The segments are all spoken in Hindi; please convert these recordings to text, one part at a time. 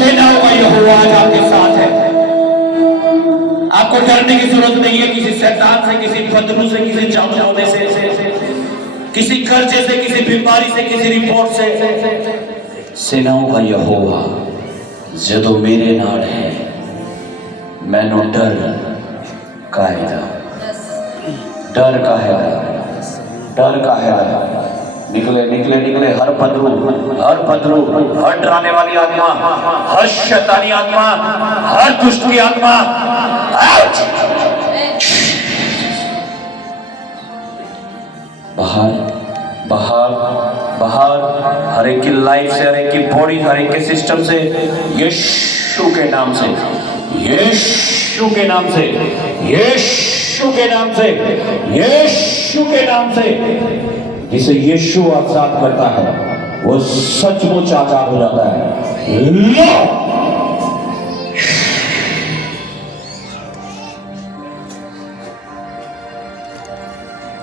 सेनाओं का यहोवा आज आपके साथ है। आपको डरने की जरूरत नहीं है किसी शैतान से, किसी बदरू से, किसी जादू से, किसी कर्जे से, किसी बीमारी से, किसी रिपोर्ट से। सेनाओं का यहोवा जदों मेरे नाल है मैनू डर काहेगा, डर काहेगा, डर काहेगा। निकले निकले निकले हर पदरू, हर डराने वाली आत्मा, हर शैतानी आत्मा, हर दुष्ट की आत्मा आउट। बाहर बाहर बाहर, हर एक की लाइफ से, हर एक की बॉडी, हर एक के सिस्टम से, यीशु के नाम से, यीशु के नाम से, यीशु के नाम से, यीशु के नाम से। जिसे यीशु आजाद करता है वो सचमुच आजाद हो जाता है। लो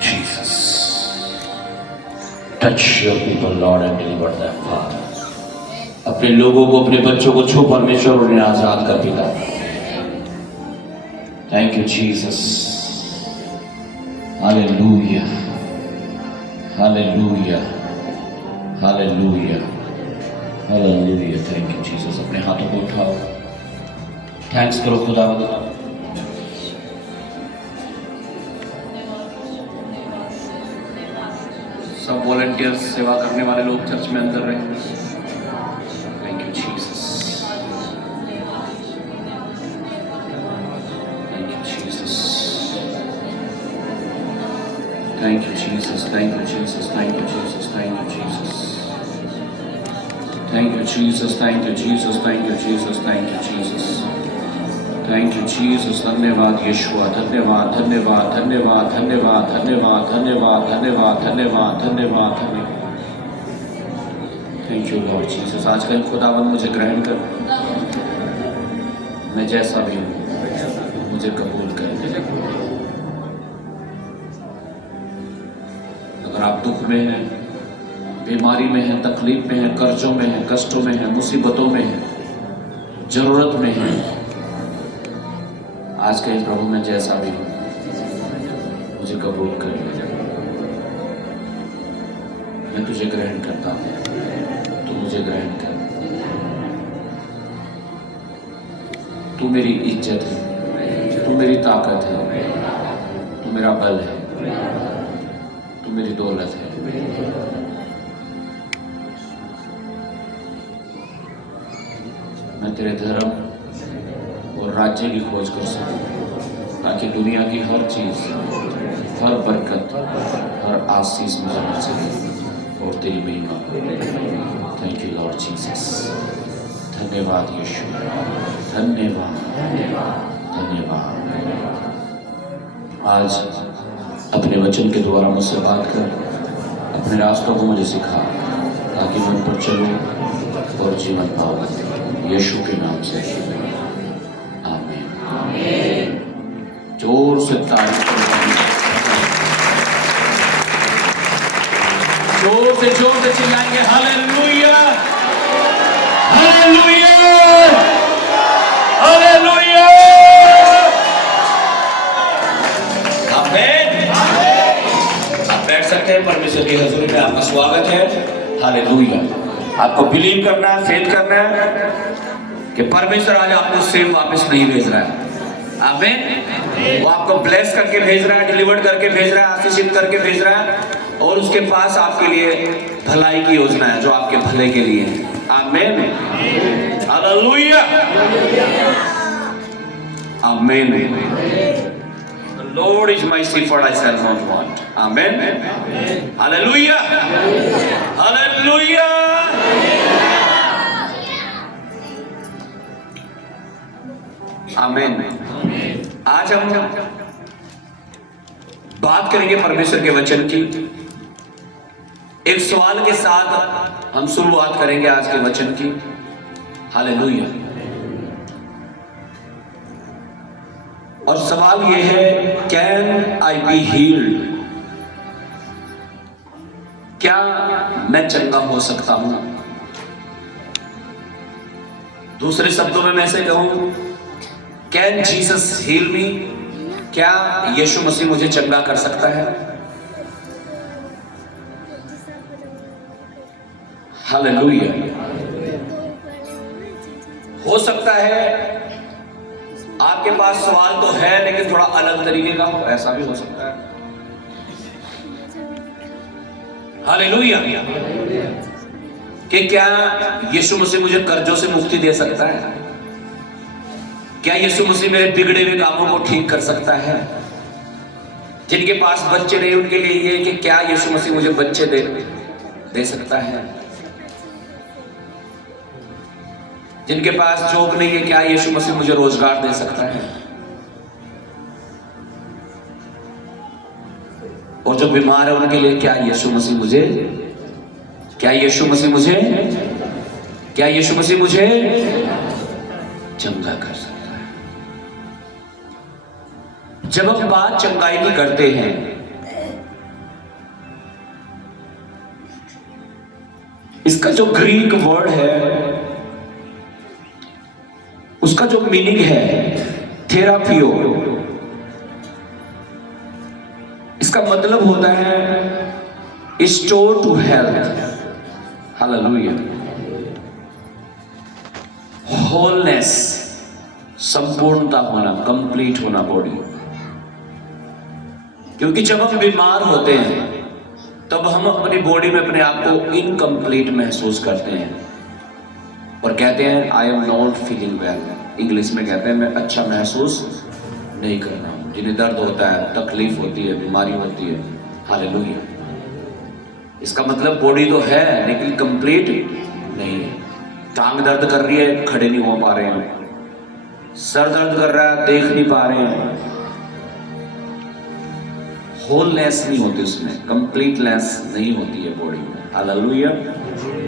Jesus, touch your people lord and deliver them father. अपने लोगों को, अपने बच्चों को छू परमेश्वर और उन्हें आजाद कर पिता। Thank you Jesus, hallelujah, hallelujah, hallelujah, hallelujah. Thank you Jesus. अपने हाथों को उठाओ, थैंक्स करो खुदावंद। सब वॉलंटियर्स, सेवा करने वाले लोग चर्च में अंदर रहे। Thank you Jesus, thank you Jesus, thank you Jesus, thank you Jesus, thank you Jesus, thank you Jesus, thank you Jesus, thank you Jesus, thank you Jesus, thank you Jesus, thank you Jesus. धन्यवाद यीशुआ, धन्यवाद, धन्यवाद, धन्यवाद, धन्यवाद, धन्यवाद, धन्यवाद, धन्यवाद, धन्यवाद, धन्यवाद, धन्यवाद। Thank you Lord Jesus. आज कल खुदावंद मुझे ग्रहण कर, मैं जैसा भी हूँ मुझे कबूल कर। अगर आप दुख में हैं, बीमारी में हैं, तकलीफ में हैं, कर्जों में हैं, कष्टों में हैं, मुसीबतों में हैं, जरूरत में हैं, आज कहीं प्रभु मैं जैसा भी हूँ मुझे कबूल कर। मैं तुझे ग्रहण करता हूँ, तू मुझे ग्रहण कर। तू मेरी इज्जत है, तू मेरी ताकत है, तू मेरा बल है, तू मेरी दौलत है। मैं तेरे धर्म और राज्य की खोज कर सकूं, ताकि दुनिया की हर चीज, हर बरकत, हर आशीष मुझे मिल सके और तेरी महिमा। Thank you Lord Jesus. धन्यवाद यीशु, धन्यवाद, धन्यवाद। आज अपने वचन के द्वारा मुझसे बात कर, अपने रास्तों को मुझे सिखा, ताकि मैं उन पर चलूं और जीवन पाऊं। यीशु के नाम से आमीन। जोर से तारीफ करो, जोर से चिल्लाएंगे हालेलुया, हालेलुया, हालेलुया, आमीन। आप बैठ सकते हैं। परमेश्वर की हजूरी में आपका स्वागत है। हालेलुया। आपको बिलीव करना है, फेथ करना है कि परमेश्वर आज आपको सेम वापस नहीं भेज रहा है। आमीन। वो आपको ब्लेस करके भेज रहा है, डिलीवर्ड करके भेज रहा है, आशीषित करके भेज रहा है, और उसके पास आपके लिए भलाई की योजना है जो आपके भले के लिए है। आमीन, हालेलुया, आमीन। The Lord is my shepherd, I shall not want. Amen. Hallelujah. Hallelujah. आमीन। आज हम बात करेंगे परमेश्वर के वचन की। एक सवाल के साथ हम शुरुआत करेंगे आज के वचन की। हालेलुया। और सवाल यह है, कैन आई बी हील्ड? क्या मैं चंगा हो सकता हूं? दूसरे शब्दों में मैं ऐसे कहूं, कैन जीसस हील मी? क्या यीशु मसीह मुझे चंगा कर सकता है? हालेलुया। हो सकता है आपके पास सवाल तो है लेकिन थोड़ा अलग तरीके का हो, ऐसा भी हो सकता है। हालेलुया। कि क्या यीशु मसीह मुझे कर्जों से मुक्ति दे सकता है? क्या यीशु मसीह मेरे बिगड़े हुए कामों को ठीक कर सकता है? जिनके पास बच्चे नहीं उनके लिए ये कि क्या यीशु मसीह मुझे बच्चे दे सकता है? जिनके पास जॉब नहीं है, क्या यीशु मसीह मुझे रोजगार दे सकता है? और जो बीमार है उनके लिए क्या यीशु मसीह मुझे चंगा कर सकता है? जब हम बात चंगाई की करते हैं, इसका जो ग्रीक वर्ड है उसका जो मीनिंग है थेरापियो, इसका मतलब होता है store to health. Hallelujah. Wholeness, संपूर्णता होना, कंप्लीट होना बॉडी। क्योंकि जब हम बीमार होते हैं तब हम अपनी बॉडी में अपने आप को इनकम्प्लीट महसूस करते हैं और कहते हैं I am not feeling well. English में कहते हैं मैं अच्छा महसूस नहीं कर रहा हूं। जिन्हें दर्द होता है, तकलीफ होती है, बीमारी होती है, हालेलुया, इसका मतलब बॉडी तो है लेकिन कंप्लीट नहीं है। टांग दर्द कर रही है, खड़े नहीं हो पा रहे हैं। सर दर्द कर रहा है, देख नहीं पा रहे हैं। होलनेस नहीं होती उसमें, कंप्लीटनेस नहीं होती है बॉडी में। हालेलुया।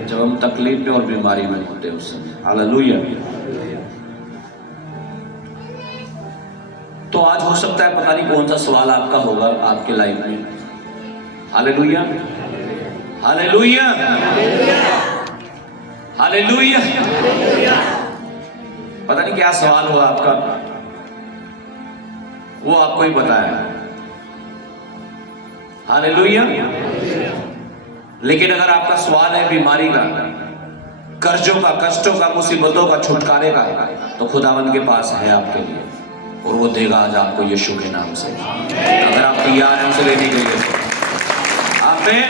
जब हम तकलीफ में और बीमारी में होते हैं उस समय। हालेलुया। तो आज हो सकता है पता नहीं कौन सा सवाल आपका होगा आपके लाइफ में। Hallelujah, hallelujah, hallelujah. पता नहीं क्या सवाल होगा आपका, वो आपको ही पता है। हालेलुया। लेकिन अगर आपका सवाल है बीमारी का, कर्जों का, कष्टों का, मुसीबतों का, छुटकारे का, तो खुदावन के पास है आपके लिए और वो देगा आज आपको यीशु के नाम से, अगर आप तैयार हैं उसे लेने के लिए। आमीन।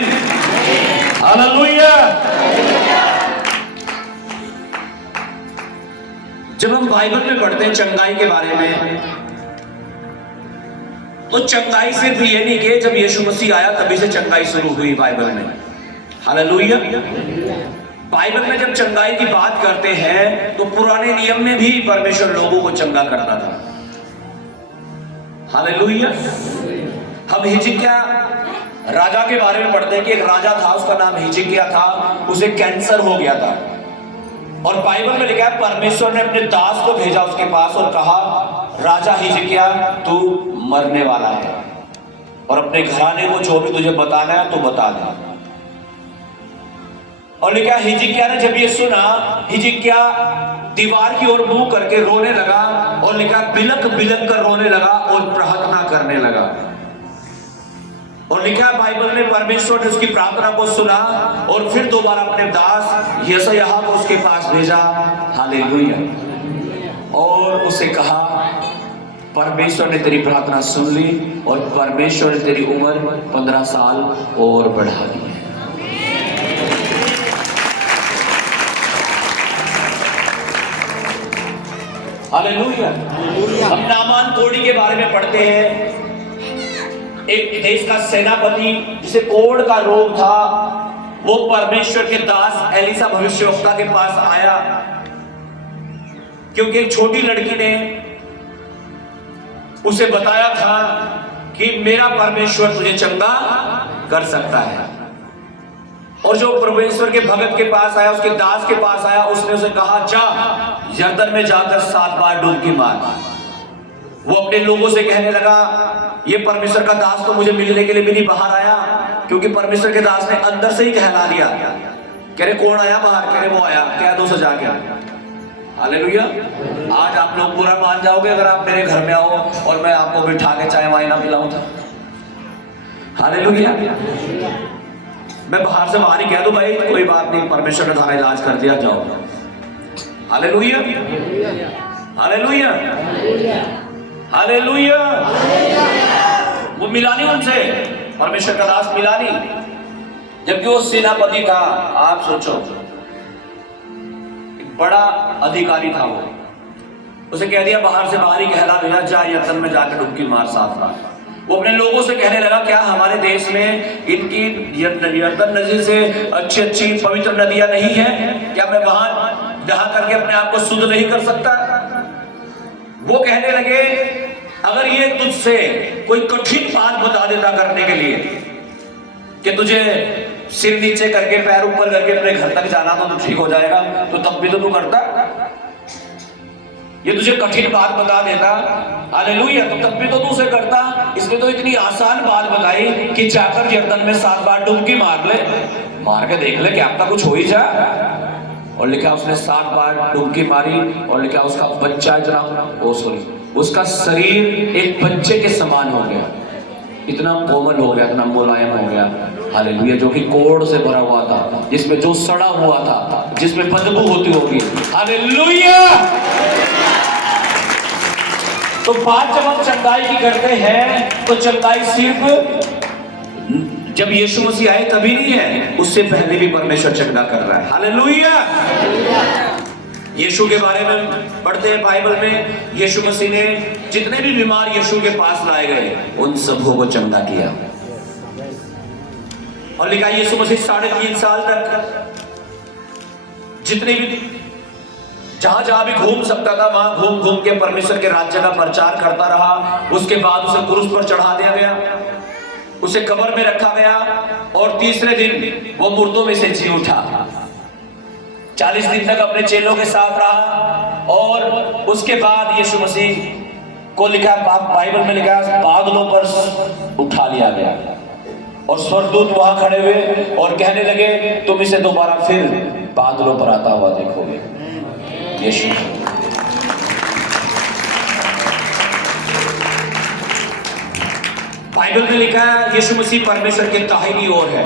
हालेलुया। जब हम बाइबल में पढ़ते हैं चंगाई के बारे में, तो चंगाई सिर्फ ये नहीं कि जब यीशु मसीह आया तभी से चंगाई शुरू हुई बाइबल में। हालेलुया। बाइबल में जब चंगाई की बात करते हैं तो पुराने नियम में भी परमेश्वर लोगों को चंगा करता था। हालेलुया। हम हिजकिय्या राजा के बारे में पढ़ते हैं कि एक राजा था, उसका नाम हिजकिय्या था, उसे कैंसर हो गया था। और बाइबल में लिखा है परमेश्वर ने अपने दास को भेजा उसके पास और कहा, राजा हिजकिय्या तू मरने वाला है और अपने घराने को जो भी तुझे बताना है तो बता दे। और लिखा हिजकिय्या ने जब ये सुना, हिजकिय्या दीवार की ओर मुंह करके रोने लगा और लिखा बिलक बिलक कर रोने लगा और प्रार्थना करने लगा। और लिखा बाइबल में परमेश्वर ने उसकी प्रार्थना को सुना और फिर दोबारा अपने दास यशायाह को उसके पास भेजा। हालेलुया। और उसे कहा परमेश्वर ने तेरी प्रार्थना सुन ली और परमेश्वर ने तेरी उम्र 15 साल और बढ़ा दी है। हालेलुया। हम नामान कोढ़ी के बारे में पढ़ते हैं, एक देश का सेनापति जिसे कोढ़ का रोग था, वो परमेश्वर के दास एलिसा भविष्यवक्ता के पास आया क्योंकि एक छोटी लड़की ने उसे बताया था कि मेरा परमेश्वर तुझे चंगा कर सकता है। और जो परमेश्वर के भगत के पास आया, उसके दास के पास आया, उसने उसे कहा जा यरदन में जाकर 7 बार डुबकी मार। वो अपने लोगों से कहने लगा, ये परमेश्वर का दास तो मुझे मिलने के लिए भी नहीं बाहर आया, क्योंकि परमेश्वर के दास ने अंदर से ही कहला दिया। कह रहे कौन आया बाहर? कह रहे वो आया, कह दो सजा के। हालेलुया। आज आप लोग बुरा मान जाओगे अगर आप मेरे घर में आओ और मैं आपको बिठा के चाय वाय ना पिलाऊं तो। हालेलुया। मैं बाहर से बाहर ही कह दूं भाई कोई बात नहीं, परमेश्वर ने तुम्हारा इलाज कर दिया, जाओ। Hallelujah, hallelujah, hallelujah. वो मिला नहीं उनसे, परमेश्वर का दास मिला नहीं, जबकि वो सेनापति था। आप सोचो, एक बड़ा अधिकारी था वो, उसे कह दिया बाहर से बाहर ही कहला भेजा, जा यर्दन में जाकर डुबकी मार, साफ रहा। वो अपने लोगों से कहने लगा क्या हमारे देश में इनकी यर्दन नदी से अच्छी अच्छी पवित्र नदियां नहीं है? क्या मैं वहां नहा करके अपने आप को शुद्ध नहीं कर सकता? वो कहने लगे अगर ये तुझसे कोई कठिन बात बता देता करने के लिए कि तुझे सिर नीचे करके पैर ऊपर करके अपने घर तक जाना तो ठीक हो जाएगा, तो तब भी तो तू करता। ये तुझे कठिन बात बता देता, हालेलुया, तो तब भी तो तू उसे करता। इसने तो इतनी आसान बात बताई कि जाकर यर्दन में 7 बार डुबकी मार ले, मार के देख ले, क्या आपका कुछ हो ही जा। और लिखा उसने 7 बार डुबकी मारी और लिखा उसका बच्चा उसका शरीर एक बच्चे के समान हो गया, इतना कोमल हो गया, इतना मुलायम हो गया। हालेलुया। जो कि कोड़ से भरा हुआ था, जिसमें जो सड़ा हुआ था, जिसमें बदबू होती होगी। हालेलुया। तो बात जब हम चंगाई की करते हैं तो चंगाई सिर्फ जब यीशु मसीह आए तभी नहीं है, उससे पहले भी परमेश्वर चंगा कर रहा है। हालेलुया। यीशु के बारे में पढ़ते हैं बाइबल में, यीशु मसीह ने जितने भी बीमार यीशु के पास लाए गए उन सबको को चंगा किया। और लिखा यीशु मसीह 3.5 साल तक जितने भी जहां जहां भी घूम सकता था वहां घूम घूम के परमेश्वर के राज्य का प्रचार करता रहा। उसके बाद उसे क्रूस पर चढ़ा दिया गया, उसे कब्र में रखा गया और तीसरे दिन वो मुर्दों में से जी उठा। 40 दिन तक अपने चेलों के साथ रहा और उसके बाद यीशु मसीह को लिखा बाइबल में लिखा बादलों पर उठा लिया गया और स्वर्गदूत वहां खड़े हुए और कहने लगे तुम इसे दोबारा फिर बादलों पर आता हुआ देखोगे। यीशु बाइबल में लिखा है यीशु मसीह परमेश्वर के दाहिनी ओर है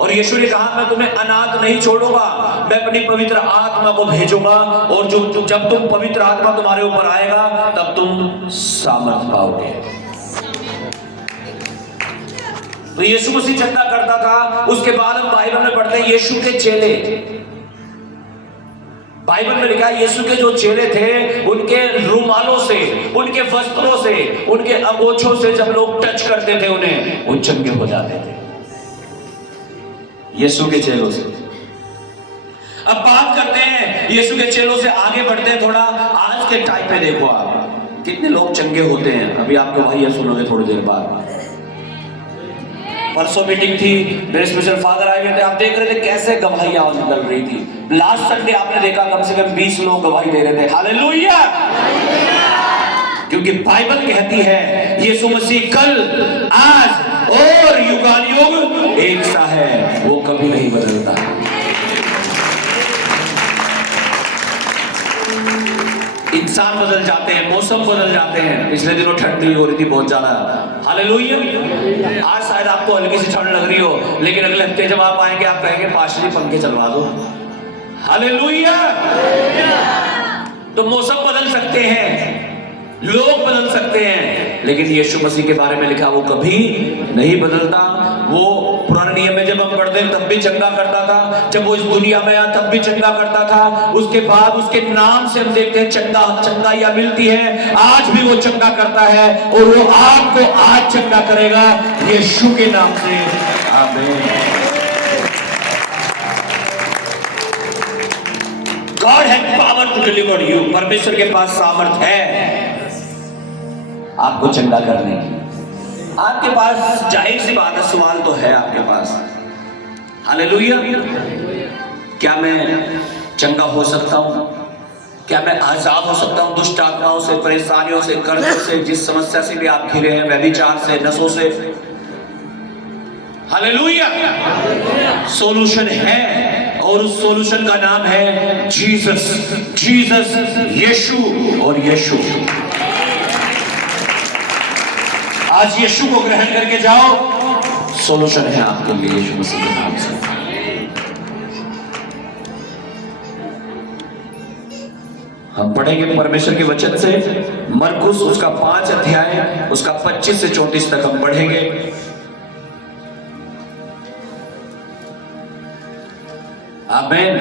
और यीशु ने कहा मैं तुम्हें अनाथ नहीं छोड़ूंगा, मैं अपनी पवित्र आत्मा को भेजूंगा और जब तुम पवित्र आत्मा तुम्हारे ऊपर आएगा तब तुम सामर्थ पाओगे। तो यीशु मसीह चंगा करता था। उसके बाद हम बाइबल में पढ़ते हैं यीशु के चेले, बाइबल में लिखा है यीशु के जो चेले थे उनके रुमालों से, उनके वस्त्रों से, उनके अंगोछों से जब लोग टच करते थे उन्हें वो चंगे हो जाते थे, यीशु के चेलों से। अब बात करते हैं यीशु के चेलों से आगे बढ़ते हैं थोड़ा। आज के टाइम पे देखो आप कितने लोग चंगे होते हैं। अभी आपके भैया सुनोगे थोड़ी देर बाद। परसों मीटिंग थी, मेरे स्पेशल फादर आए हुए थे, आप देख रहे थे कैसे गवाही आवाज निकल रही थी। लास्ट संडे आपने देखा कम से कम 20 लोग गवाही दे रहे थे। हालेलुया। क्योंकि बाइबल कहती है यीशु मसीह कल आज और युगानुयुग एक सा है, वो कभी नहीं बदलता। इंसान बदल जाते हैं, मौसम बदल जाते हैं। पिछले दिनों ठंडी हो रही थी बहुत ज्यादा। हालेलुया। आज शायद आपको हल्की सी ठंड लग रही हो, लेकिन अगले हफ्ते जब आप आएंगे आप कहेंगे पाशरी पंखे चलवा दो। हालेलुया। तो मौसम बदल सकते हैं, लोग बदल सकते हैं, लेकिन यीशु मसीह के बारे में लिखा वो कभी नहीं बदलता। वो पुराने नियम में जब हम पढ़ते हैं तब भी चंगा करता था, जब वो इस दुनिया में आया तब भी चंगा करता था। उसके बाद उसके नाम से हम देखते हैं चंगाइयां मिलती है। आज भी वो चंगा करता है और वो आपको आज चंगा करेगा यीशु के नाम से। आमीन। God has power to deliver you. परमेश्वर के पास सामर्थ है आपको चंगा करने की। आपके पास जाहिर सी बात है सवाल तो है आपके पास। हालेलुया। क्या मैं चंगा हो सकता हूं? क्या मैं आजाद हो सकता हूं दुष्ट आत्माओं से, परेशानियों से, कर्जों से, जिस समस्या से भी आप घिरे हैं, व्यभिचार से, नशों से? हालेलुया। सॉल्यूशन है और उस सॉल्यूशन का नाम है जीसस। जीसस, यीशु और यीशु। आज यीशु को ग्रहण करके जाओ, सॉल्यूशन है आपके लिए यीशु मसीह के नाम से। हम पढ़ेंगे परमेश्वर के वचन से मरकुस उसका 5 अध्याय उसका 25 से 34 तक हम पढ़ेंगे। आमीन।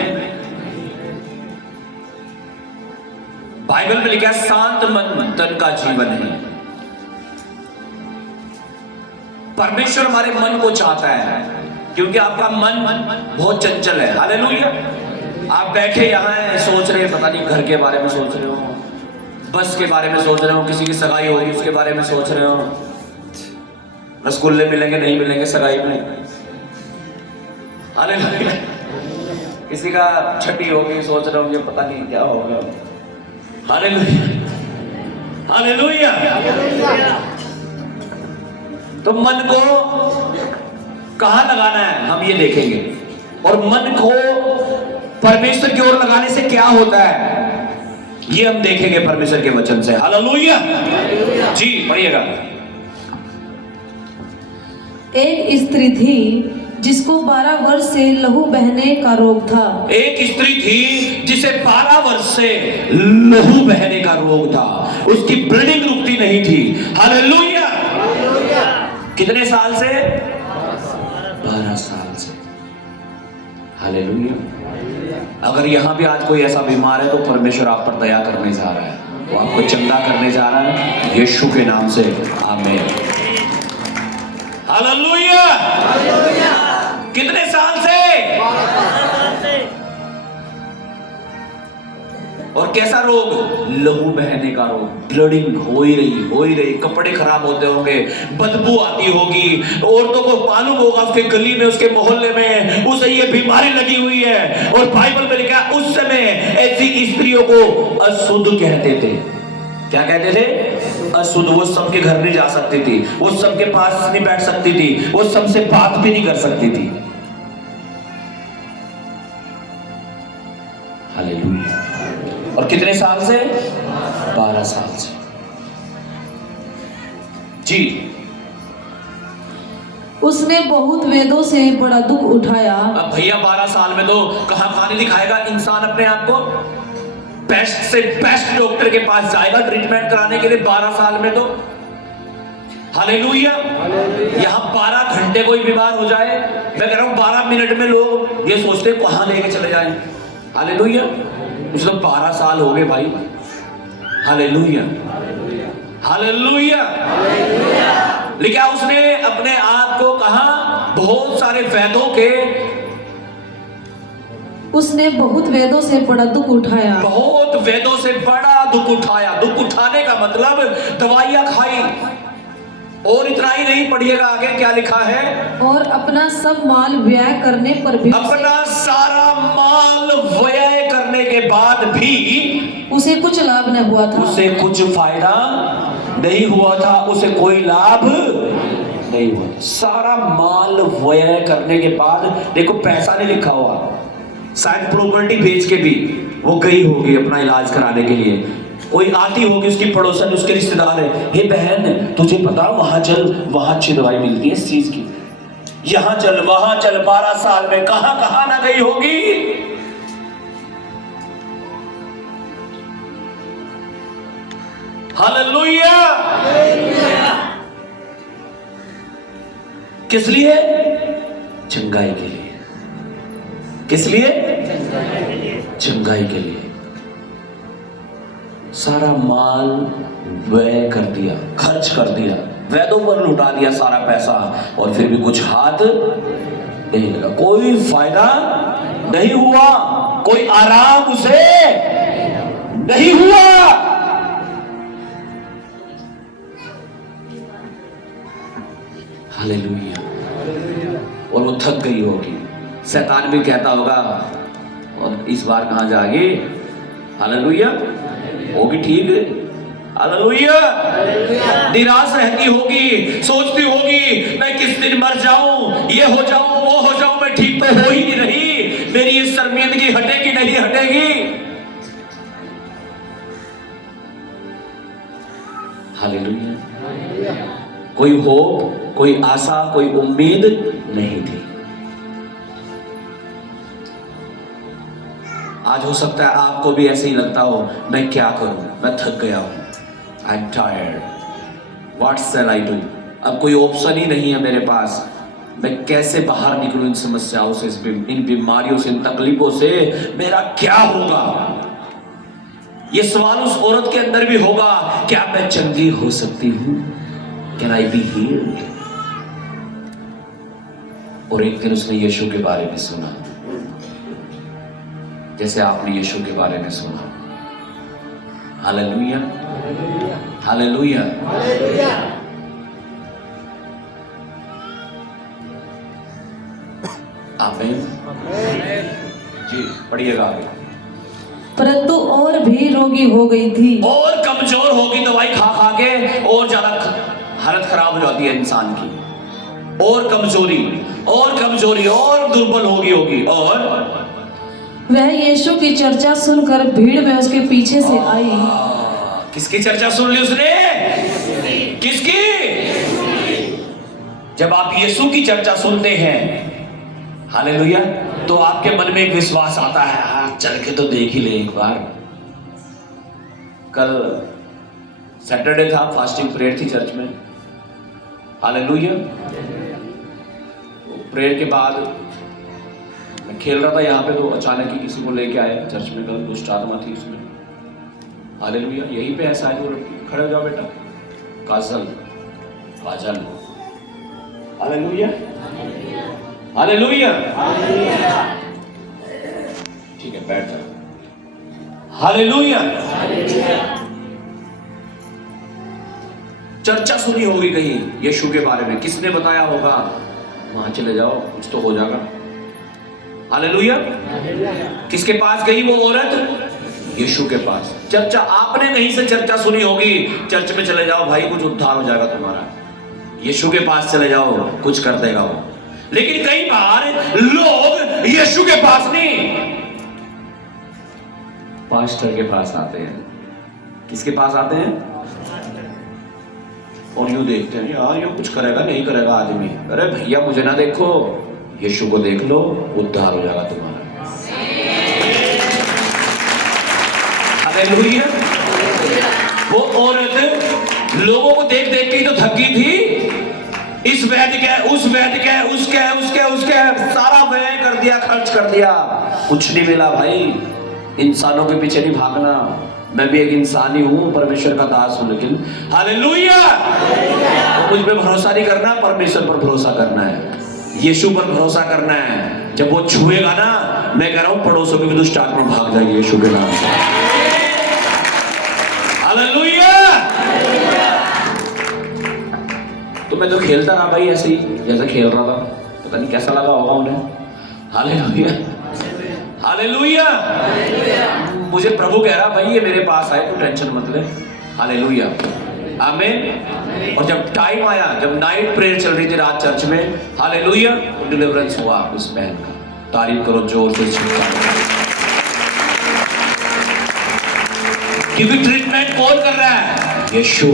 बाइबल में लिखा है शांत मन तन का जीवन है। परमेश्वर हमारे मन को चाहता है, क्योंकि आपका मन बहुत चंचल है। हालेलुया। आप बैठे यहाँ हैं, सोच रहे हैं, पता नहीं घर के बारे में सोच रहे हो, बस के बारे में सोच रहे हो, किसी की सगाई होगी उसके बारे में सोच रहे हो, रसगुल्ले मिलेंगे नहीं मिलेंगे सगाई में। हालेलुया। किसी का छठी होगी सोच रहे होंगे पता नहीं क्या होगा। Hallelujah, hallelujah. तो मन को कहां लगाना है हम ये देखेंगे, और मन को परमेश्वर की ओर लगाने से क्या होता है ये हम देखेंगे परमेश्वर के वचन से। हालेलुया जी, पढ़िएगा। एक स्त्री थी जिसको 12 वर्ष से लहू बहने का रोग था। एक स्त्री थी जिसे 12 वर्ष से लहू बहने का रोग था। उसकी ब्लीडिंग रुकती नहीं थी। हालेलुया। कितने साल से? 12 साल से। हालेलुया। अगर यहां भी आज कोई ऐसा बीमार है तो परमेश्वर आप पर दया करने जा रहा है, वो आपको चंगा करने जा रहा है यीशु के नाम से। आमीन। हालेलुया। कितने साल से? और कैसा रोग? लहू बहने का रोग। ब्लीडिंग हो ही रही, कपड़े खराब होते होंगे, बदबू आती होगी, औरतों को मालूम होगा उसके गली में उसके मोहल्ले में उसे ये बीमारी लगी हुई है। और बाइबल में लिखा है उस समय ऐसी स्त्रियों को अशुद्ध कहते थे। क्या कहते थे? अशुद्ध। वो सबके घर नहीं जा सकती थी, वो सबके पास नहीं बैठ सकती थी, वो सबसे बात भी नहीं कर सकती थी। हालेलुया। और कितने साल से? 12 साल से। जी। उसने बहुत वेदों से बड़ा दुख उठाया। अब भैया 12 साल में तो कहां कहानी दिखाएगा इंसान अपने आप को? बेस्ट से बेस्ट डॉक्टर के पास जाएगा ट्रीटमेंट कराने के लिए 12 साल में तो। हालेलुया। यहाँ 12 घंटे कोई बीमार हो जाए, मैं कह रहा हूं 12 मिनट में लोग ये सोचते कहां लेके चले जाएं। हालेलुया। उसको 12 साल हो गए भाई। Hallelujah, hallelujah. लेकिन उसने अपने आप को कहा बहुत सारे वेदों के, उसने बहुत वेदों से बड़ा दुख उठाया। बहुत वेदों से बड़ा दुख उठाया। दुख उठाने का मतलब दवाइयां खाई। और इतना ही नहीं, पढ़िएगा आगे क्या लिखा है। और अपना सब माल व्यय करने पर भी, अपना सारा माल व्यय करने के बाद भी उसे कुछ लाभ न हुआ था। उसे कुछ फायदा नहीं हुआ था, उसे कोई लाभ नहीं हुआ। सारा माल व्यय करने के बाद, देखो पैसा नहीं लिखा हुआ, शायद प्रॉपर्टी बेच के भी वो गई होगी अपना इलाज कराने के लिए। कोई आती होगी उसकी पड़ोसन, उसके रिश्तेदार है, हे बहन तुझे पता वहां चल, वहां अच्छी दवाई मिलती है इस चीज की, यहां चल वहां चल। 12 साल में कहां कहां ना गई होगी। हालेलुया। किस लिए? चंगाई के लिए। किस लिए? चंगाई के लिए। सारा माल व्यय कर दिया, खर्च कर दिया, वैदों पर लुटा दिया सारा पैसा, और फिर भी कुछ हाथ नहीं लगा, कोई फायदा नहीं हुआ, कोई आराम उसे नहीं हुआ। हालेलुया। और वो थक गई होगी, शैतान भी कहता होगा और इस बार कहां जाएगी। हालेलुया। होगी ठीक। हालेलुया। निराश रहती होगी, सोचती होगी मैं किस दिन मर जाऊं, ये हो जाऊं वो हो जाऊं, मैं ठीक तो हो ही नहीं रही, मेरी इस शर्मिंदगी हटेगी नहीं हटेगी। हालेलुया। कोई होप, कोई आशा, कोई उम्मीद नहीं थी। आज हो सकता है आपको भी ऐसे ही लगता हो, मैं क्या करूं, मैं थक गया हूं, I am tired, what shell I do. अब कोई ऑप्शन ही नहीं है मेरे पास, मैं कैसे बाहर निकलूं इन समस्याओं से, इन बीमारियों से, इन तकलीफों से, मेरा क्या होगा। ये सवाल उस औरत के अंदर भी होगा, क्या मैं चंगी हो सकती हूं, कैन आई बी हील्ड। और एक दिन उसने यीशु के बारे में सुना, जैसे आपने यीशु के बारे में सुना। Hallelujah, hallelujah. आमीन। जी पढ़िएगा आगे। परंतु और भी रोगी हो गई थी, और कमजोर होगी, दवाई खा खा के और ज्यादा हालत खराब हो जाती है इंसान की। और कमजोरी और कमजोरी और दुर्बल होगी। और वह यीशु की चर्चा सुनकर भीड़ में उसके पीछे से आई। किसकी चर्चा सुन ली उसने? किसकी? जब आप यीशु की चर्चा सुनते हैं, हालेलुया, तो आपके मन में एक विश्वास आता है, हाँ चल के तो देख ही ले एक बार। कल सैटरडे था, फास्टिंग प्रेयर थी चर्च में। हालेलुया। प्रेयर के बाद मैं खेल रहा था यहाँ पे, तो अचानक ही किसी को लेके आए चर्च में। कल दुष्ट आत्मा थी उसमें। हालेलुया। यहीं पे ऐसा है, वो खड़े हो जाओ बेटा, काजल, हालेलुया, हालेलुया। ठीक है, बैठ जाओ। हालेलुया। चर्चा सुनी होगी कहीं यीशु के बारे में, किसने बताया होगा, वहां चले जाओ कुछ तो हो जाएगा। हालेलुया। किसके पास गई वो औरत? यीशु के पास। चर्चा आपने कहीं से चर्चा सुनी होगी, चर्च में चले जाओ भाई, कुछ उद्धार हो जाएगा तुम्हारा। यीशु के पास चले जाओ, कुछ कर देगा वो। लेकिन कई बार लोग यीशु के पास नहीं, पास्टर के पास आते हैं। किसके पास आते हैं? और यूं देखते हैं, यार ये कुछ करेगा नहीं करेगा आदमी। अरे भैया मुझे ना देखो, यीशु को देख लो, उद्धार हो जाएगा तुम्हारा। हालेलुया। वो औरत लोगों को देख देख के तो थक गई थी। इस वैद्य के, उस वैद्य के, उसके सारा व्यय कर दिया, खर्च कर दिया, कुछ नहीं मिला। भाई इंसानों के पीछे नहीं भागना, मैं भी एक इंसान ही हूं, परमेश्वर का दास हूं। लेकिन हालेलुया, मुझ पे भरोसा नहीं करना, परमेश्वर पर भरोसा करना है, यीशु पर भरोसा करना है। जब वो छुएगा ना, मैं कह रहा हूं पड़ोसों के भी दुष्ट आत्मा भाग जाएगी यीशु के नाम से। हालेलुया। तो मैं तो खेलता रहा भाई, ऐसे ही जैसे खेल रहा था, पता नहीं कैसा लगा होगा उन्हें। Hallelujah, hallelujah. मुझे प्रभु कह रहा भाई ये मेरे पास आए, तो टेंशन मत ले। हालेलुया, आमीन। और जब टाइम आया, जब नाइट प्रेयर चल रही थी रात चर्च में, हालेलुया, तो डिलीवरेंस हुआ उस बहन का। तारीफ करो जोर से। क्योंकि ट्रीटमेंट कौन कर रहा है? यीशु।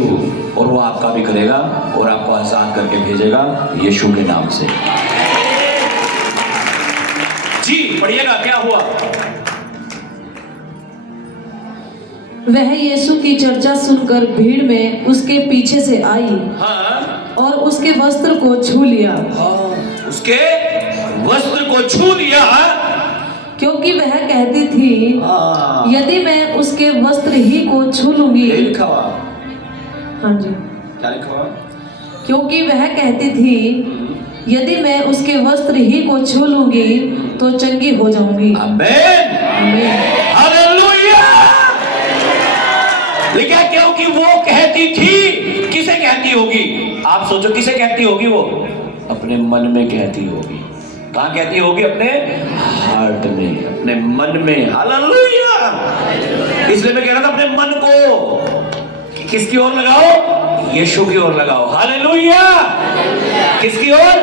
और वो आपका भी करेगा और आपको आजाद करके भेजेगा यीशु के नाम से। जी पढ़िएगा क्या हुआ। वह यीशु की चर्चा सुनकर भीड़ में उसके पीछे से आई, हाँ, और उसके वस्त्र को छू लिया। उसके वस्त्र को छू लिया, क्योंकि वह कहती थी, यदि मैं उसके वस्त्र ही को छू लूंगी। लिखा हुआ, हाँ जी, क्या लिखा हुआ? क्योंकि वह कहती थी, यदि मैं उसके वस्त्र ही को छू लूंगी तो चंगी हो जाऊंगी। आमीन, हालेलुया। लेकिन क्योंकि वो कहती थी, किसे कहती होगी? आप सोचो किसे कहती होगी वो? अपने मन में कहती होगी। कहाँ कहती होगी? अपने हार्ट में, अपने मन में। हालेलुया। इसलिए मैं कह रहा था अपने मन को किसकी ओर लगाओ? यीशु की ओर लगाओ। हालेलुया। किसकी ओर?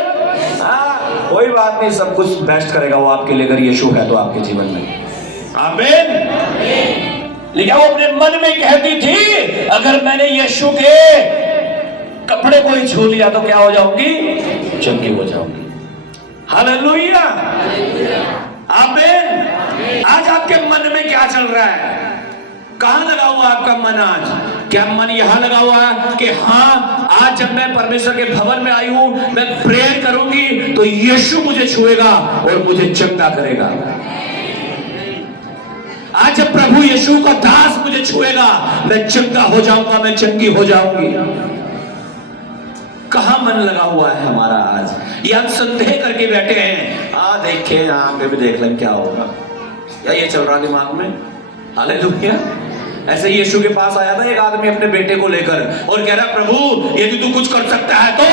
कोई बात नहीं, सब कुछ बेस्ट करेगा वो आपके लिए, अगर यीशु है तो आपके जीवन में। आमीन। लेकिन वो अपने मन में कहती थी, अगर मैंने यीशु के कपड़े को ही छू लिया तो क्या हो जाऊंगी? चंगी हो जाऊंगी। हालेलुया, आमीन। आज आपके मन में क्या चल रहा है? कहां लगा हुआ आपका मन आज? क्या मन यहां लगा हुआ है कि हाँ, आज जब मैं परमेश्वर के भवन में आई हूं, मैं प्रेयर करूंगी तो यीशु मुझे छुएगा और मुझे चंगा करेगा। आज जब प्रभु यीशु का दास मुझे छुएगा, मैं चंगा हो जाऊंगा, मैं चंगी हो जाऊंगी। कहां मन लगा हुआ है हमारा आज? ये हम संदेह करके बैठे हैं, देखे यहाँ पे भी देख लें क्या होगा, या ये चल रहा दिमाग में। हालेलुया। ऐसे ही यीशु के पास आया था एक आदमी अपने बेटे को लेकर और कह रहा, प्रभु यदि तू कुछ कर सकता है तो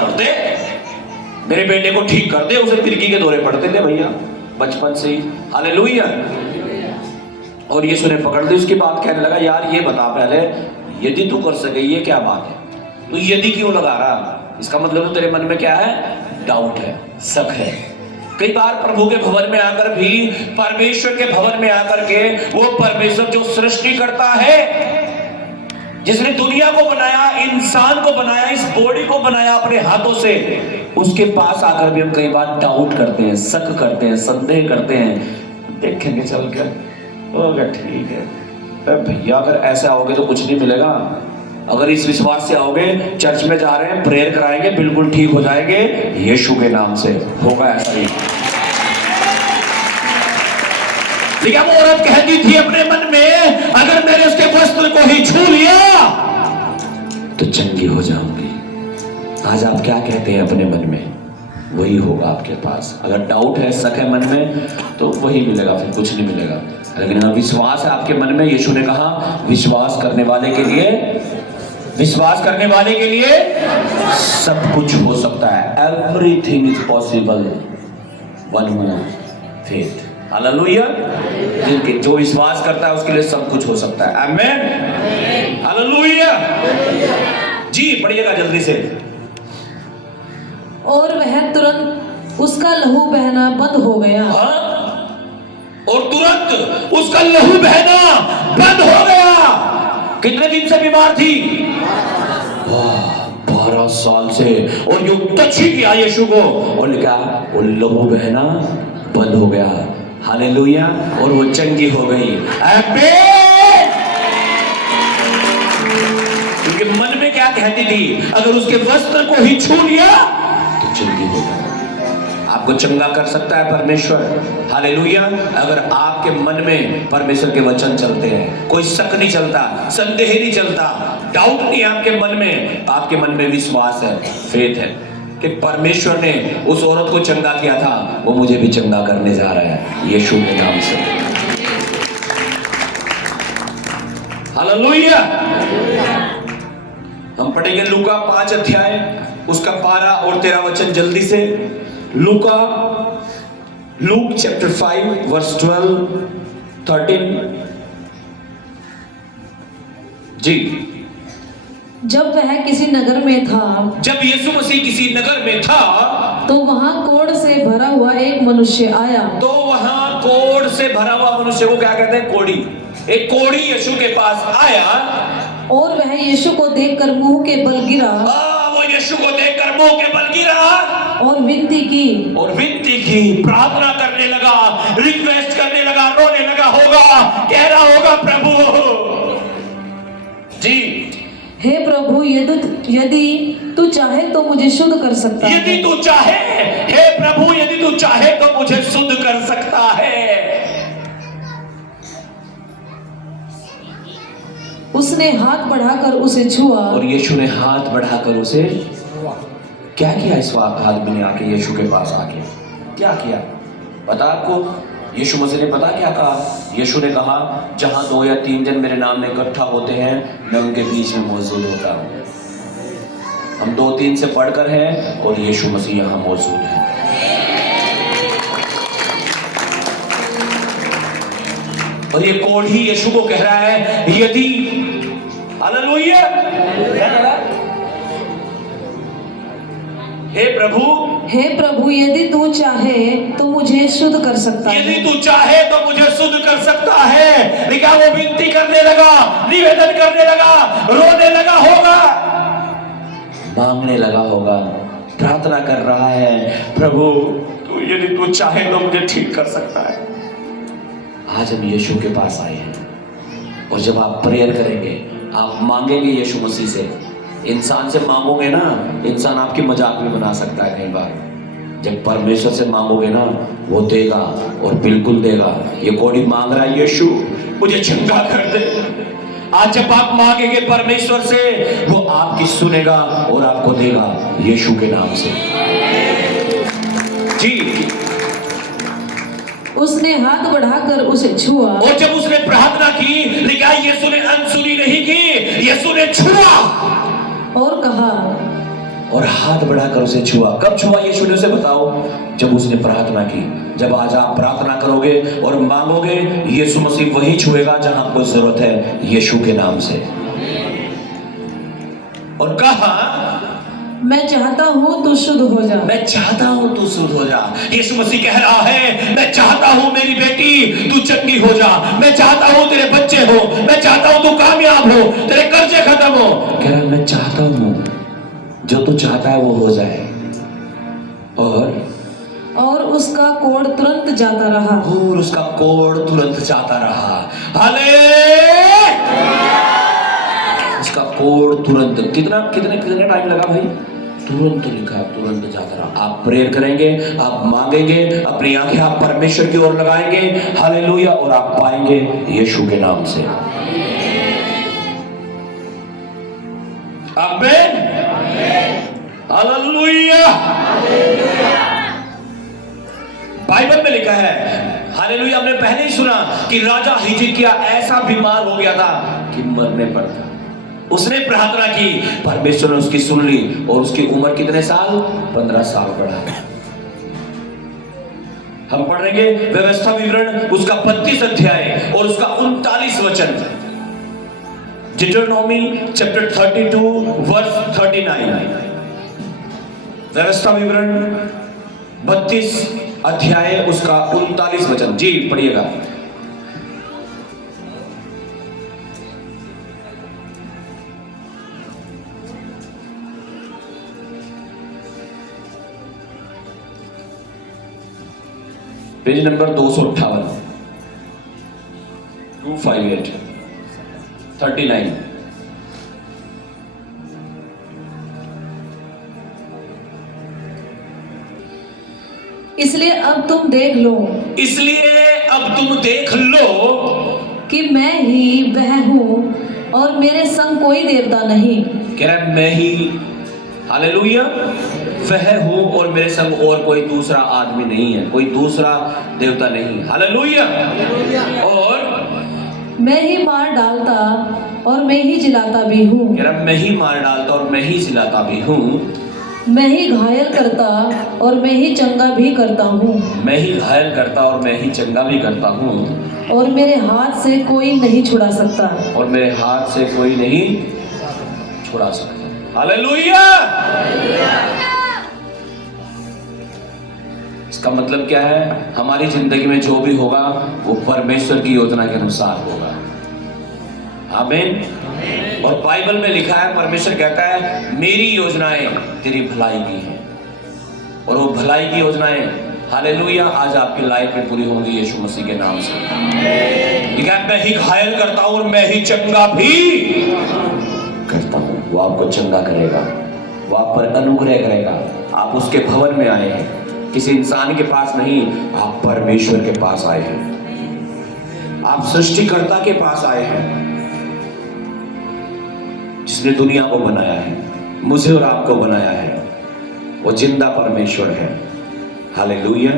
कर दे, मेरे बेटे को ठीक कर दे। उसे फिरकी के दौरे पड़ते थे भैया बचपन से ही। हालेलुया। और यीशु ने पकड़ ली उसकी बात, कहने लगा, यार ये बता पहले, यदि तू कर सके ये क्या बात है? तो यदि क्यों लगा रहा? इसका मतलब तो तेरे मन में क्या है? डाउट है, शक है। कई बार प्रभु के भवन में आकर भी, परमेश्वर के भवन में आकर के, वो परमेश्वर जो सृष्टि करता है, जिसने दुनिया को बनाया, इंसान को बनाया, इस बॉडी को बनाया अपने हाथों से, उसके पास आकर भी हम कई बार डाउट करते हैं, शक करते हैं, संदेह करते हैं। देखेंगे चल कर, होगा ठीक है भैया, अगर ऐसे आओगे तो कुछ नहीं मिलेगा। अगर इस विश्वास से आओगे, चर्च में जा रहे हैं, प्रेयर कराएंगे, बिल्कुल ठीक हो जाएंगे यीशु के नाम से, होगा ऐसा ही। लेकिन वो औरत कहती थी अपने मन में, अगर मैंने उसके वस्त्र को ही छू लिया तो चंगी हो जाऊंगी। आज आप क्या कहते हैं अपने मन में? वही होगा आपके पास। अगर डाउट है, शक है मन में, तो वही मिलेगा, फिर कुछ नहीं मिलेगा। लेकिन अगर विश्वास है आपके मन में, यीशु ने कहा, विश्वास करने वाले के लिए सब कुछ हो सकता है। Everything is possible one more faith. Hallelujah. जो विश्वास करता है उसके लिए सब कुछ हो सकता है। आमीन। हालेलुया। जी पढ़िएगा जल्दी से। और वह तुरंत उसका लहू बहना बंद हो गया। और तुरंत उसका लहू बहना बंद हो गया। कितने दिन से बीमार थी? 12 साल से। और जो टच ही किया यीशु को, और क्या, वो लहू बहना बंद हो गया। हालेलुया। और वो चंगी हो गई। क्योंकि मन में क्या कहती थी? अगर उसके वस्त्र को ही छू लिया तो चंगी हो गई। आपको चंगा कर सकता है परमेश्वर। हालेलुया। अगर आपके मन में परमेश्वर के वचन चलते हैं, कोई शक नहीं चलता, संदेह नहीं चलता, डाउट नहीं है आपके मन में, आपके मन में विश्वास है, फेथ है कि परमेश्वर ने उस औरत को चंगा किया था, वो मुझे भी चंगा करने जा रहा है यीशु के नाम से। हालेलुया। हम पढ़ेंगे लूका 5 अध्याय, उसका 12 और 13 वचन जल्दी से। लूक चैप्टर 5 वर्स 12, 13 जी। जब वह किसी नगर में था, जब यीशु मसीह किसी नगर में था, तो वहां कोढ़ से भरा हुआ एक मनुष्य आया। तो वहां कोढ़ से भरा हुआ मनुष्य को क्या कहते हैं? कोढ़ी। एक कोढ़ी यीशु के पास आया, और वह यीशु को देखकर मुंह के बल गिरा। वो यीशु को देखकर मुंह के बल गिरा और विनती की, प्रार्थना करने लगा, रिक्वेस्ट करने लगा, रोने लगा होगा, कह रहा होगा, प्रभु जी, हे प्रभु, यदि तू चाहे तो मुझे शुद्ध कर सकता है। यदि तू चाहे, हे प्रभु, यदि तू चाहे तो मुझे शुद्ध कर सकता है। उसने हाथ बढ़ाकर उसे छुआ, और यीशु ने हाथ बढ़ाकर उसे क्या किया? इस आदमी ने आके यीशु के पास आके क्या किया पता आपको? यीशु मसीह ने पता क्या कहा? यीशु ने कहा, जहां 2 या 3 जन मेरे नाम में इकट्ठा होते हैं, मैं उनके बीच में मौजूद होता हूं। हम 2-3 से पढ़कर हैं और यीशु मसीह यहां मौजूद है। और ये कोढ़ी यीशु को कह रहा है, यदि, हालेलुया, क्या कह रहा है? हे प्रभु यदि तू चाहे तो मुझे शुद्ध कर सकता है। यदि तू चाहे तो मुझे शुद्ध कर सकता है। लेकिन वो विनती करने लगा, निवेदन करने लगा, रोने लगा होगा, मांगने लगा होगा, प्रार्थना कर रहा है, प्रभु तू यदि तू चाहे तो मुझे ठीक कर सकता है। आज हम यीशु के पास आए हैं और जब आप प्रेयर करेंगे, आप मांगेंगे यीशु मसीह से, इंसान से मांगोगे ना, इंसान आपकी मजाक भी बना सकता है कई बार। जब परमेश्वर से मांगोगे ना, वो देगा और बिल्कुल देगा। ये कोड़ी मांग रहा है, यीशु मुझे चंगा कर दे। आज जब आप मांगेंगे परमेश्वर से, वो आपकी सुनेगा और आपको देगा यीशु के नाम से। जी, उसने हाथ बढ़ाकर उसे छुआ, और जब उसने प्रार्थना की, लेकिन यीशु ने अनसुनी नहीं की, यीशु ने छुआ और कहा, और हाथ बढ़ाकर उसे छुआ। कब छुआ यीशु ने, उसे बताओ, जब उसने प्रार्थना की। जब आज आप प्रार्थना करोगे और मांगोगे, यीशु मसीह वही छुएगा जहां आपको जरूरत है, यीशु के नाम से। और कहा, मैं चाहता हूं तू शुद्ध हो जा। मैं चाहता हूं तू शुद्ध हो जा। यीशु मसीह कह रहा है, मैं चाहता हूं मेरी बेटी तू चंगी हो जा, मैं चाहता हूं तेरे बच्चे हो, मैं चाहता हूं तू कामयाब हो, तेरे कर्जे खत्म हो। कह रहा है, मैं चाहता हूं जो तू चाहता है वो हो जाए। और उसका कोढ़ तुरंत जाता रहा। और उसका कोढ़ तुरंत जाता रहा। हाले, उसका कोढ़ तुरंत, कितना टाइम लगा भाई? तुरंत लिखा, तुरंत जाता रहा। आप प्रेयर करेंगे, आप मांगेंगे, अपनी आंखें आप परमेश्वर की ओर लगाएंगे, हालेलुया, और आप पाएंगे यीशु के नाम से। आमीन, हालेलुया। बाइबल में लिखा है, हालेलुया, हमने पहले ही सुना कि राजा हिजकिय्याह ऐसा बीमार हो गया था कि मरने पर था। उसने प्रार्थना की, परमेश्वर ने उसकी सुन ली, और उसकी उम्र कितने साल? 15 साल बढ़ा। हम पढ़ेंगे व्यवस्था विवरण उसका 32 अध्याय और उसका 39 वचन। डिटरनॉमी चैप्टर 32 वर्स 39। व्यवस्था विवरण 32 अध्याय उसका 39 वचन। जी पढ़िएगा। Page number 258, 258, 39। इसलिए अब तुम देख लो, कि मैं ही वह हूँ और मेरे संग कोई देवता नहीं। कह रहा है, मैं ही, हालेलुया, वह हूँ और मेरे संग और कोई दूसरा आदमी नहीं है, कोई दूसरा देवता नहीं। हालेलुया। और मैं ही मार डालता और मैं ही जिलाता भी हूँ। कह रहा है, मैं ही मार डालता और मैं ही जिलाता भी हूँ। मैं ही घायल करता और मैं ही चंगा भी करता हूँ। मैं ही घायल करता और मैं ही चंगा भी करता हूँ। और मेरे हाथ से कोई नहीं छुड़ा सकता। और मेरे हाथ से कोई नहीं छुड़ा सकता। हालेलुया। इसका मतलब क्या है? हमारी जिंदगी में जो भी होगा वो परमेश्वर की योजना के अनुसार होगा। आमीन। और बाइबल में लिखा है, परमेश्वर कहता है, मेरी योजनाएं तेरी भलाई की हैं, और वो भलाई की योजनाएं, हालेलुया, आज आपकी लाइफ में पूरी होंगी यीशु मसीह के नाम से। मैं ही घायल करता हूं और मैं ही चंगा भी करता हूं। वो आपको चंगा करेगा, वो आप पर अनुग्रह करेगा। आप उसके भवन में आए हैं, किसी इंसान के पास नहीं, आप परमेश्वर के पास आए हैं, आप सृष्टिकर्ता के पास आए हैं, जिसने दुनिया को बनाया है, मुझे और आपको बनाया है। वो जिंदा परमेश्वर है। हालेलुया।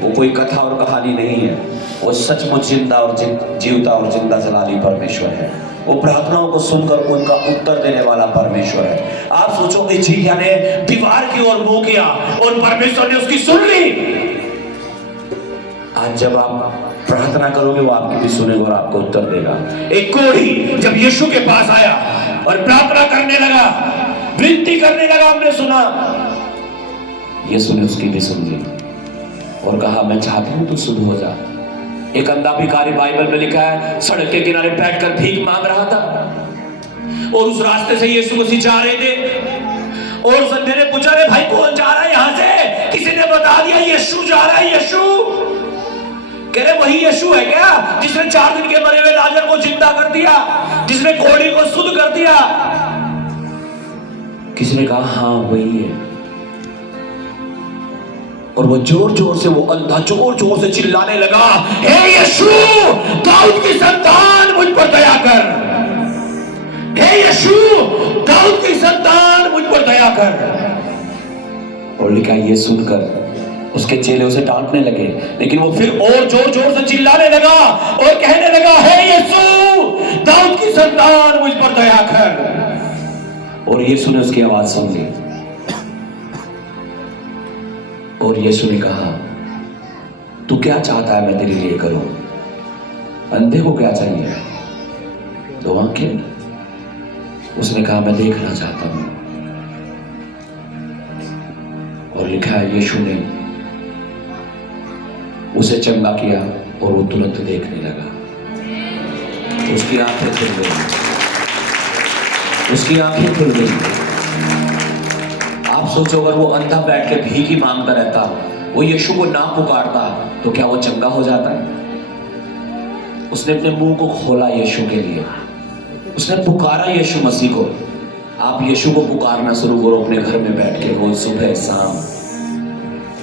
वो कोई कथा और कहानी नहीं है, वो सचमुच जिंदा और जीवता और जिंदा जलाली परमेश्वर है। वो प्रार्थनाओं को सुनकर उनका उत्तर देने वाला परमेश्वर है। आप सोचो, हिजकिय्याह ने दीवार की ओर मुंह किया और परमेश्वर ने उसकी सुन ली। आज जब आप प्रार्थना करोगे, वो आपकी भी सुनेगा और आपको उत्तर देगा। एक कोढ़ी जब यीशु के पास आया और प्रार्थना करने लगा, विनती करने लगा, हमने सुना, यीशु ने उसकी भी सुन ली और कहा, मैं चाहती हूँ तू शुद्ध हो जा। एक अंधा भिखारी, बाइबल में लिखा है, सड़क के किनारे बैठकर भीख मांग रहा था और उस रास्ते से यीशु मसीह जा रहे थे और उस अंधे ने पूछा, रे भाई कौन जा रहा है यहाँ से? किसी ने बता दिया यीशु जा रहा है। यीशु कह रहे, वही यीशु है क्या जिसने 4 दिन के मरे हुए लाजर को जिंदा कर दिया, जिसने कोढ़ी को शुद्ध कर दिया? किसी ने कहा, हाँ वही है। और वो जोर जोर से, वो अंधा जोर जोर से चिल्लाने लगा, हे यीशु, दाऊद की संतान मुझ पर दया कर। हे यीशु, दाऊद की संतान मुझ पर दया कर। और लिखा, ये सुनकर उसके चेले उसे डांटने लगे, लेकिन वो फिर और जोर जोर से चिल्लाने लगा और कहने लगा, हे यीशु, दाऊद की संतान मुझ पर दया कर। और यीशु ने उसकी आवाज सुन ली और यीशु ने कहा, तू क्या चाहता है मैं तेरे लिए करूं? अंधे को क्या चाहिए? 2 आंखें। उसने कहा, मैं देखना चाहता हूं। और लिखा है, यीशु ने उसे चंगा किया और वो तुरंत देखने लगा। उसकी आंखें खुल गई, उसकी आंखें खुल गई। आप सोचो, अगर वो अंधा बैठ के भीख ही मांगता रहता, वो यीशु को ना पुकारता, तो क्या वो चंगा हो जाता? उसने अपने मुंह को खोला यीशु के लिए, उसने पुकारा यीशु मसीह को। आप यीशु को पुकारना शुरू करो अपने घर में बैठ के, रोज सुबह शाम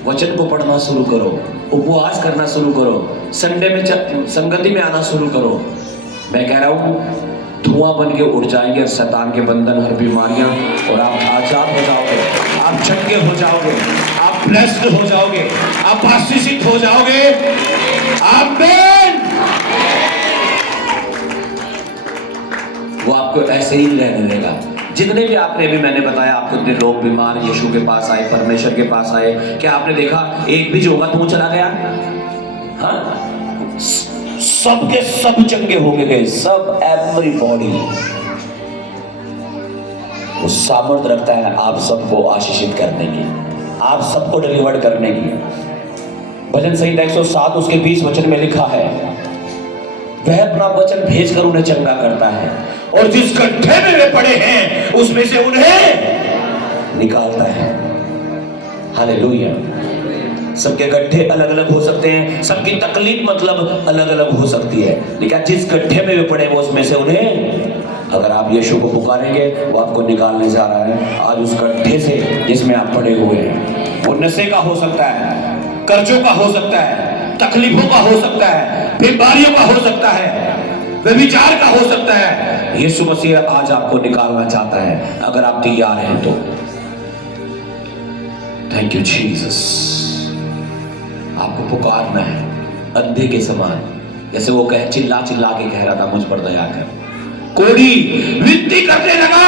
वचन को पढ़ना शुरू करो, उपवास करना शुरू करो, संडे में संगति में आना शुरू करो। मैं कह रहा हूँ, धुआं बन के उड़ जाएंगे शैतान के बंधन, हर बीमारियां, और आप आजाद हो जाओगे, आप चंगे हो जाओगे, आप ब्लेस्ड हो जाओगे, आप आशीषित हो जाओगे। आमीन। वो आपको ऐसे ही रहने देगा। जितने भी आपने भी मैंने बताया आपको, इतने लोग बीमार यीशु के पास आए, परमेश्वर के पास आए, क्या आपने देखा एक भी जो होगा तो चला गया? हाँ, सबके सब चंगे हो गए, सब, एवरीबॉडी। वो सामर्थ्य रखता है आप सबको आशीषित करने की, आप सबको डिलीवर करने की। भजन संहिता 107 उसके 20 वचन में लिखा है, वह अपना वचन भेजकर उन्हें चंगा करता है और जिस गड्ढे में वे पड़े हैं उसमें से उन्हें निकालता है। हालेलुया। सबके गड्ढे अलग अलग हो सकते हैं, सबकी तकलीफ मतलब अलग अलग हो सकती है, लेकिन जिस गड्ढे में वे पड़े वो उसमें से उन्हें, अगर आप यीशु को पुकारेंगे वो आपको निकालने जा रहा है आज उस गड्ढे से जिसमें आप पड़े हुए हैं। वो नशे का हो सकता है, कर्जों का हो सकता है, तकलीफों का हो सकता है, बीमारियों का हो सकता है, व्यभिचार का हो सकता है। यीशु मसीह आज आपको निकालना चाहता है, अगर आप तैयार हैं तो। Thank you Jesus. आपको पुकारना है अंधे के समान, जैसे वो कह चिल्ला चिल्ला के कह रहा था, मुझ पर दया कर। कोढ़ी विनती करने लगा,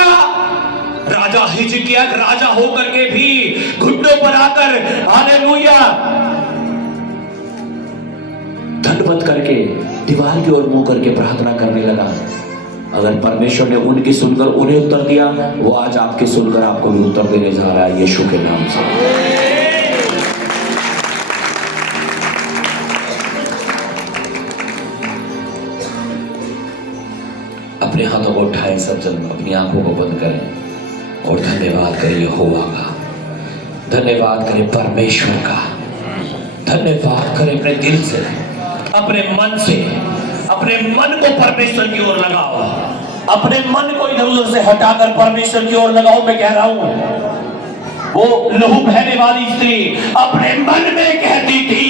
राजा हिजकिय्याह राजा होकर के भी घुटनों पर आकर हालेलुया दंडवत करके दीवार की ओर मुंह करके प्रार्थना करने लगा। अगर परमेश्वर ने उनकी सुनकर उन्हें उत्तर दिया, वो आज आपके सुनकर आपको भी उत्तर देने जा रहा है यीशु के नाम से। अपने हाथों को उठाएं सब जन, अपनी आंखों को बंद करें और धन्यवाद करें यहोवा का, धन्यवाद करें परमेश्वर का, धन्यवाद करें अपने दिल से, अपने मन से। अपने मन को परमेश्वर की ओर लगाओ, अपने मन को इधर उधर से हटाकर परमेश्वर की ओर लगाओ। मैं कह रहा हूं, वो लहू बहने वाली स्त्री अपने मन में कहती थी,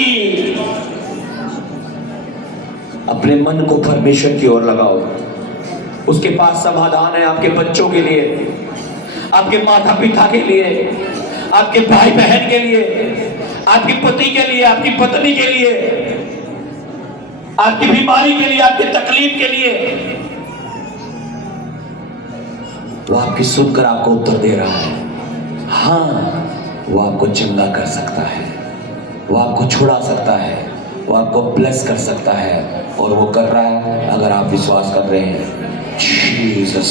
अपने मन को परमेश्वर की ओर लगाओ। उसके पास समाधान है आपके बच्चों के लिए, आपके माता पिता के लिए, आपके भाई बहन के लिए, आपके पति के लिए, आपकी पत्नी के लिए, आपकी बीमारी के लिए, आपकी तकलीफ के लिए। वो आपकी सुनकर आपको उत्तर दे रहा है। हाँ, वो आपको चंगा कर सकता है, वो आपको छुड़ा सकता है, वो आपको ब्लेस कर सकता है, और वो कर रहा है अगर आप विश्वास कर रहे हैं। जीसस।